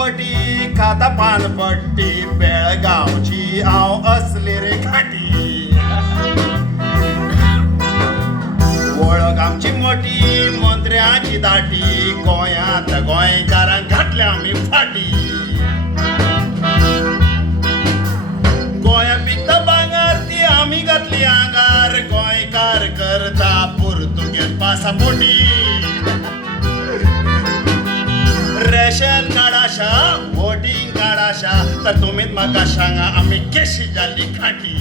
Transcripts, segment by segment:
फटी खाता पानपट्टी बेळगावची हांव असले रे खाटी वळख आमची मोठी मंत्र्याची दाटी गोंयांत गोंयकारांक घातल्या आमी फाटी गोंया पिकता भांगर ती आमी घातली आंगार गोंयकार करता पुर्तुगेज पासापोटी रेशन कार्ड आशा वोटिंग कार्ड आशा तर तुमीच म्हाका सांगा आमी केशी जाल्ली खाटी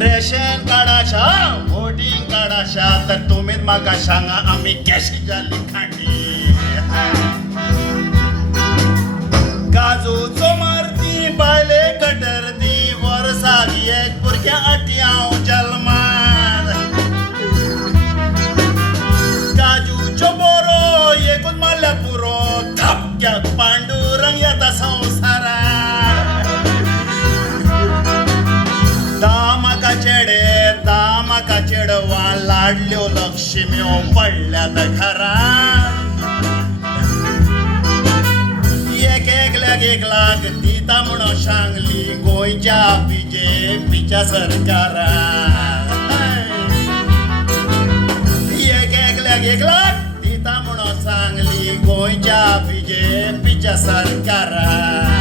रेशन कार्ड आशा वोटिंग कार्ड आशा तर तुमीच म्हाका सांगा आमी केशी जाल्ली खाटी काजूचो मारती बायले कटरती वर्साक एक भुरग्या आटी हांव जल्मात काजूच्यो बोरो एकूच मारल्या पुरो धपक्याक पांडुरंग येता संवसारात दामाका चेडवा लाडल्यो लक्ष्म्यो पडल्यात घरात एक लाख दिता म्हणून सांगली गोंयच्या बीजेपीच्या सरकारान एक लाख दिता म्हणून सांगली गोंयच्या बीजेपीच्या सरकारान